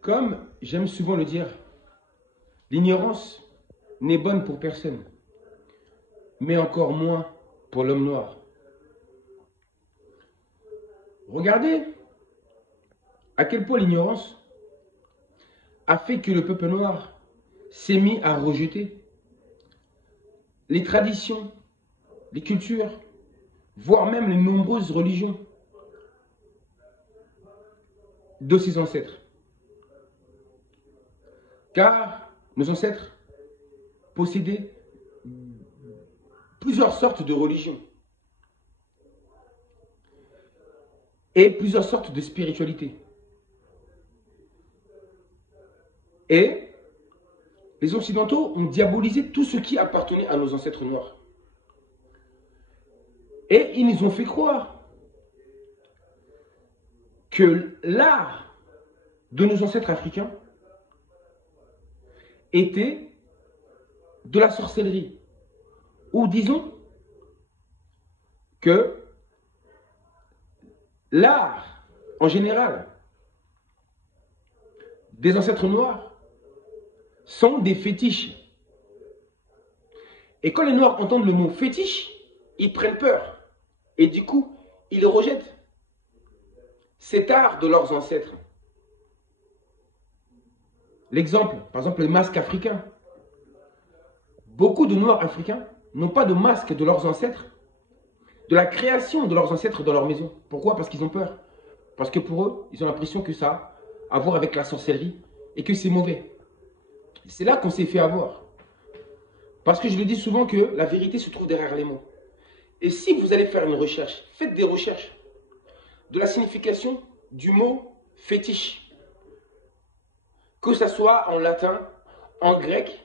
Comme j'aime souvent le dire, l'ignorance n'est bonne pour personne, mais encore moins pour l'homme noir. Regardez à quel point l'ignorance a fait que le peuple noir s'est mis à rejeter les traditions, les cultures, voire même les nombreuses religions de ses ancêtres. Car nos ancêtres possédaient plusieurs sortes de religions et plusieurs sortes de spiritualité. Et les Occidentaux ont diabolisé tout ce qui appartenait à nos ancêtres noirs. Et ils nous ont fait croire que l'art de nos ancêtres africains était de la sorcellerie. Ou disons que l'art, en général, des ancêtres noirs sont des fétiches. Et quand les Noirs entendent le mot fétiche, ils prennent peur. Et du coup, ils rejettent cet art de leurs ancêtres. L'exemple, par exemple, le masque africain. Beaucoup de Noirs africains n'ont pas de masque de leurs ancêtres, de la création de leurs ancêtres dans leur maison. Pourquoi? Parce qu'ils ont peur. Parce que pour eux, ils ont l'impression que ça a à voir avec la sorcellerie et que c'est mauvais. C'est là qu'on s'est fait avoir. Parce que je le dis souvent que la vérité se trouve derrière les mots. Et si vous allez faire une recherche, faites des recherches de la signification du mot fétiche. Que ce soit en latin, en grec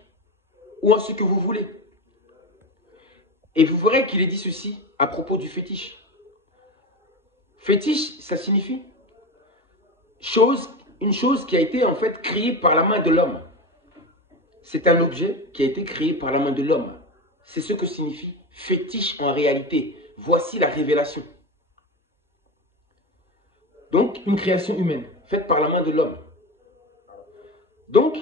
ou en ce que vous voulez. Et vous verrez qu'il est dit ceci à propos du fétiche. Fétiche, ça signifie une chose qui a été en fait créée par la main de l'homme. C'est un objet qui a été créé par la main de l'homme. C'est ce que signifie fétiche en réalité. Voici la révélation. Donc, une création humaine, faite par la main de l'homme. Donc,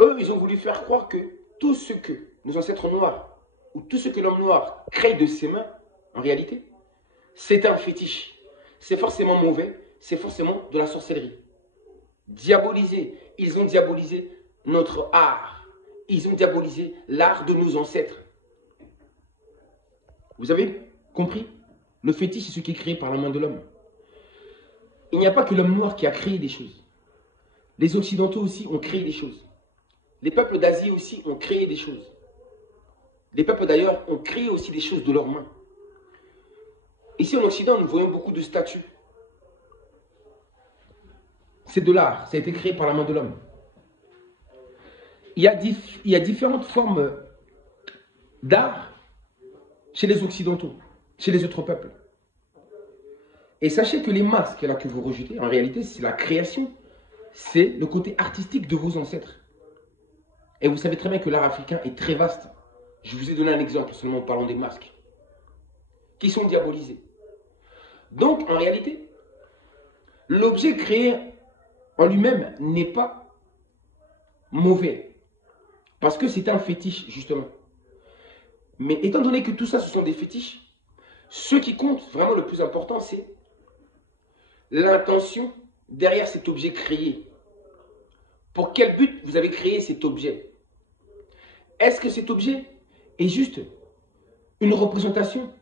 eux, ils ont voulu faire croire que tout ce que nos ancêtres noirs, ou tout ce que l'homme noir crée de ses mains, en réalité, c'est un fétiche. C'est forcément mauvais, c'est forcément de la sorcellerie. Diabolisé, ils ont diabolisé notre art. Ils ont diabolisé l'art de nos ancêtres. Vous avez compris? Le fétiche, c'est ce qui est créé par la main de l'homme. Il n'y a pas que l'homme noir qui a créé des choses. Les Occidentaux aussi ont créé des choses. Les peuples d'Asie aussi ont créé des choses. Les peuples d'ailleurs ont créé aussi des choses de leurs mains. Ici en Occident, nous voyons beaucoup de statues. C'est de l'art, ça a été créé par la main de l'homme. Il y a différentes formes d'art chez les Occidentaux, chez les autres peuples. Et sachez que les masques là que vous rejetez, en réalité, c'est la création, c'est le côté artistique de vos ancêtres. Et vous savez très bien que l'art africain est très vaste. Je vous ai donné un exemple seulement en parlant des masques, qui sont diabolisés. Donc, en réalité, l'objet créé en lui-même n'est pas mauvais. Parce que c'est un fétiche, justement. Mais étant donné que tout ça, ce sont des fétiches, ce qui compte, vraiment le plus important, c'est l'intention derrière cet objet créé. Pour quel but vous avez créé cet objet? Est-ce que cet objet est juste une représentation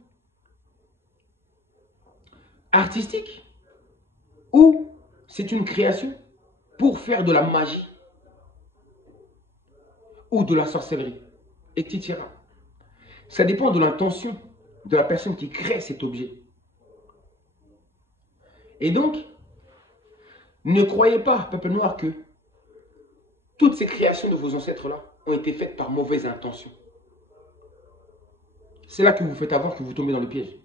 artistique ou c'est une création pour faire de la magie ou de la sorcellerie, etc. Ça dépend de l'intention de la personne qui crée cet objet. Et donc, ne croyez pas, peuple noir, que toutes ces créations de vos ancêtres-là ont été faites par mauvaise intention. C'est là que vous faites avoir, que vous tombez dans le piège.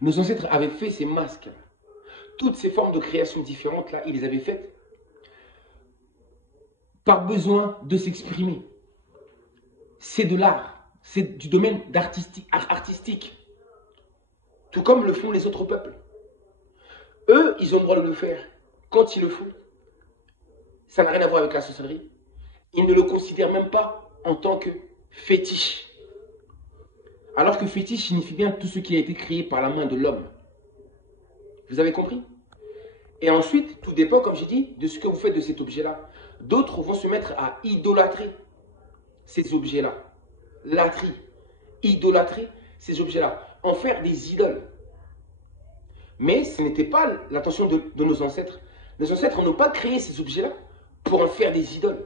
Nos ancêtres avaient fait ces masques. Toutes ces formes de création différentes, là, ils les avaient faites par besoin de s'exprimer. C'est de l'art, c'est du domaine artistique. Tout comme le font les autres peuples. Eux, ils ont le droit de le faire quand ils le font. Ça n'a rien à voir avec la sorcellerie. Ils ne le considèrent même pas en tant que fétiche. Alors que fétiche signifie bien tout ce qui a été créé par la main de l'homme. Vous avez compris? Et ensuite, tout dépend, comme j'ai dit, de ce que vous faites de cet objet-là. D'autres vont se mettre à idolâtrer ces objets-là. Latrie. Idolâtrer ces objets-là. En faire des idoles. Mais ce n'était pas l'intention de nos ancêtres. Nos ancêtres n'ont pas créé ces objets-là pour en faire des idoles.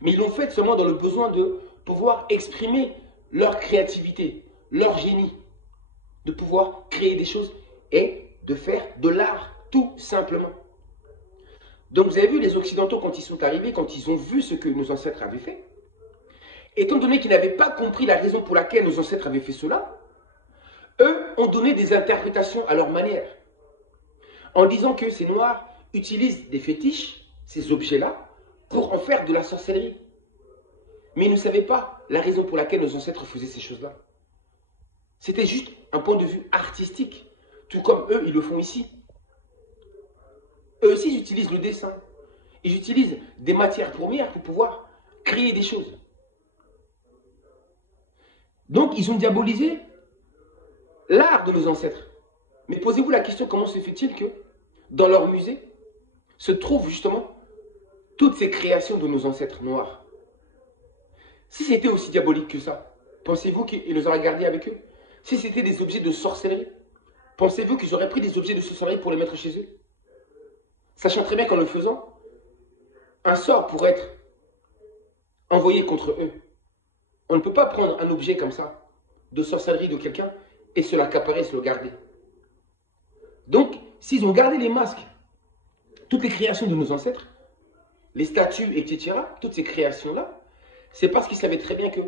Mais ils l'ont fait seulement dans le besoin de pouvoir exprimer leur créativité, leur génie. De pouvoir créer des choses et de faire de l'art, tout simplement. Donc vous avez vu, les Occidentaux, quand ils sont arrivés, quand ils ont vu ce que nos ancêtres avaient fait, étant donné qu'ils n'avaient pas compris la raison pour laquelle nos ancêtres avaient fait cela, eux ont donné des interprétations à leur manière. En disant que ces Noirs utilisent des fétiches, ces objets-là, pour en faire de la sorcellerie. Mais ils ne savaient pas la raison pour laquelle nos ancêtres faisaient ces choses-là. C'était juste un point de vue artistique, tout comme eux, ils le font ici. Eux aussi, ils utilisent le dessin. Ils utilisent des matières premières pour pouvoir créer des choses. Donc, ils ont diabolisé l'art de nos ancêtres. Mais posez-vous la question, comment se fait-il que dans leur musée se trouvent justement toutes ces créations de nos ancêtres noirs? Si c'était aussi diabolique que ça, pensez-vous qu'ils les auraient gardés avec eux? Si c'était des objets de sorcellerie, pensez-vous qu'ils auraient pris des objets de sorcellerie pour les mettre chez eux? Sachant très bien qu'en le faisant, un sort pourrait être envoyé contre eux. On ne peut pas prendre un objet comme ça, de sorcellerie de quelqu'un, et se l'accaparer, se le garder. Donc, s'ils ont gardé les masques, toutes les créations de nos ancêtres, les statues, etc., toutes ces créations-là, c'est parce qu'ils savaient très bien que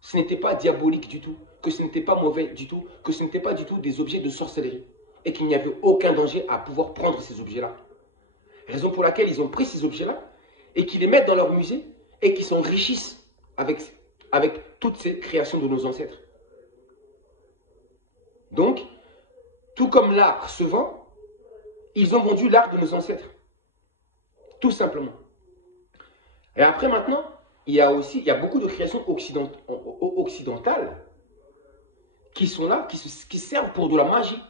ce n'était pas diabolique du tout, que ce n'était pas mauvais du tout, que ce n'était pas du tout des objets de sorcellerie, et qu'il n'y avait aucun danger à pouvoir prendre ces objets-là. Raison pour laquelle ils ont pris ces objets-là, et qu'ils les mettent dans leur musée, et qu'ils s'enrichissent avec toutes ces créations de nos ancêtres. Donc, tout comme l'art se vend, ils ont vendu l'art de nos ancêtres. Tout simplement. Et après maintenant, il y a beaucoup de créations occidentales qui sont là, qui servent pour de la magie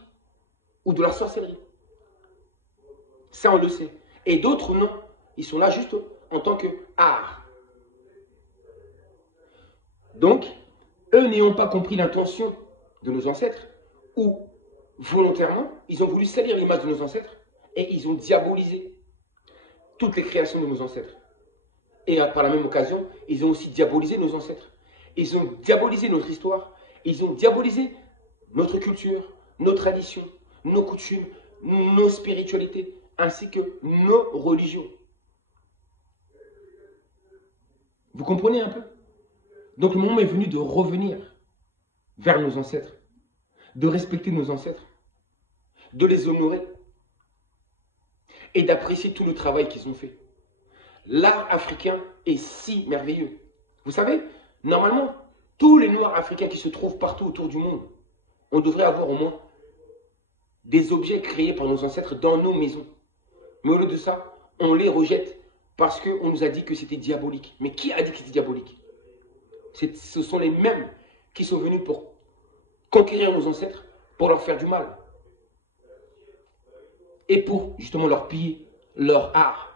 ou de la sorcellerie. Ça, on le sait. Et d'autres, non. Ils sont là juste en tant qu'art. Donc, eux n'ayant pas compris l'intention de nos ancêtres, ou volontairement, ils ont voulu salir l'image de nos ancêtres et ils ont diabolisé toutes les créations de nos ancêtres. Et par la même occasion, ils ont aussi diabolisé nos ancêtres. Ils ont diabolisé notre histoire. Ils ont diabolisé notre culture, nos traditions, nos coutumes, nos spiritualités, ainsi que nos religions. Vous comprenez un peu? Donc le moment est venu de revenir vers nos ancêtres, de respecter nos ancêtres, de les honorer et d'apprécier tout le travail qu'ils ont fait. L'art africain est si merveilleux. Vous savez, normalement, tous les Noirs africains qui se trouvent partout autour du monde, on devrait avoir au moins des objets créés par nos ancêtres dans nos maisons. Mais au lieu de ça, on les rejette parce qu'on nous a dit que c'était diabolique. Mais qui a dit que c'était diabolique? Ce sont les mêmes qui sont venus pour conquérir nos ancêtres, pour leur faire du mal. Et pour justement leur piller leur art.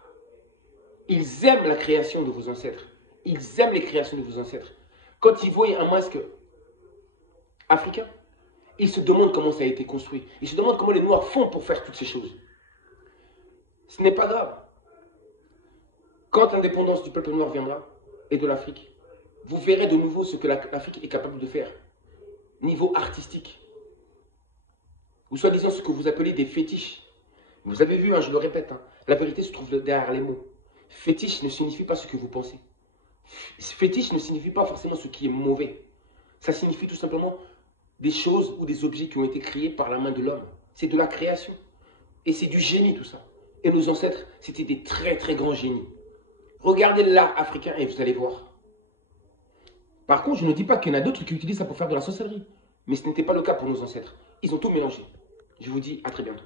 Ils aiment la création de vos ancêtres. Ils aiment les créations de vos ancêtres. Quand ils voient un masque africain, ils se demandent comment ça a été construit. Ils se demandent comment les Noirs font pour faire toutes ces choses. Ce n'est pas grave. Quand l'indépendance du peuple noir viendra, et de l'Afrique, vous verrez de nouveau ce que l'Afrique est capable de faire. Niveau artistique. Ou soi-disant ce que vous appelez des fétiches. Vous avez vu, hein, je le répète, hein, la vérité se trouve derrière les mots. Fétiche ne signifie pas ce que vous pensez. Fétiche ne signifie pas forcément ce qui est mauvais. Ça signifie tout simplement des choses ou des objets qui ont été créés par la main de l'homme. C'est de la création. Et c'est du génie tout ça. Et nos ancêtres, c'était des très très grands génies. Regardez l'art africain et vous allez voir. Par contre, je ne dis pas qu'il y en a d'autres qui utilisent ça pour faire de la sorcellerie. Mais ce n'était pas le cas pour nos ancêtres. Ils ont tout mélangé. Je vous dis à très bientôt.